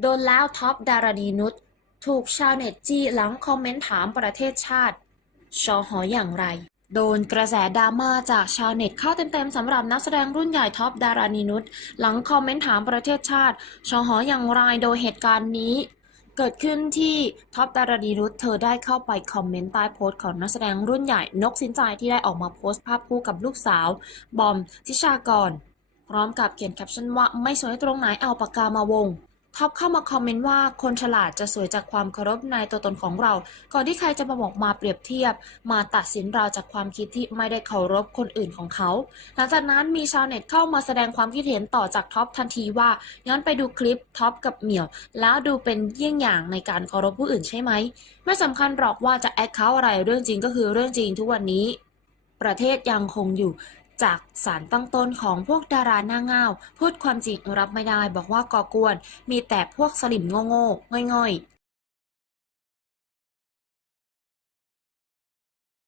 โดนแล้วท็อปดารณีนุชถูกชาวเน็ตจี้หลังคอมเมนต์ถามประเทศชาติ ชอหออย่างไร โดนกระแสดราม่าจากชาวเน็ตเข้าเต็มๆสำหรับนักแสดงรุ่นใหญ่ท็อปดารานีนุชหลังคอมเมนต์ถามประเทศชาติ ชอหออย่างไรโดยเหตุการณ์นี้ เกิดขึ้นที่ท็อปดารานีนุชเธอได้เข้าไปคอมเมนต์ใต้โพสต์ของนักแสดงรุ่นใหญ่นกสินใจที่ได้ออกมาโพสต์ภาพคู่กับลูกสาว บอมทิชากร พร้อมกับเขียนแคปชั่นว่าไม่สวยตรงไหนเอาปากกามาวง ท็อปเข้ามาคอมเมนต์ว่าคนฉลาดจะสวยจากความเคารพในตัวตนของเรา ก่อนที่ใครจะมาบอกมาเปรียบเทียบ มาตัดสินเราจากความคิดที่ไม่ได้เคารพคนอื่นของเขา หลังจากนั้นมีชาวเน็ตเข้ามาแสดงความคิดเห็นต่อจากท็อปทันทีว่าย้อนไปดูคลิปท็อปกับเหมียว แล้วดูเป็นเยี่ยงอย่างในการเคารพผู้อื่นใช่ไหม ไม่สำคัญหรอกว่าจะแอคเคาท์อะไรเรื่องจริงก็คือเรื่องจริงทุกวันนี้ประเทศยังคงอยู่ จากสารตั้งต้นของพวกดาราหน้าเงาพูดความจริงรับไม่ได้บอกว่าก่อกวน มีแต่พวกสลิมโง่ๆง่อย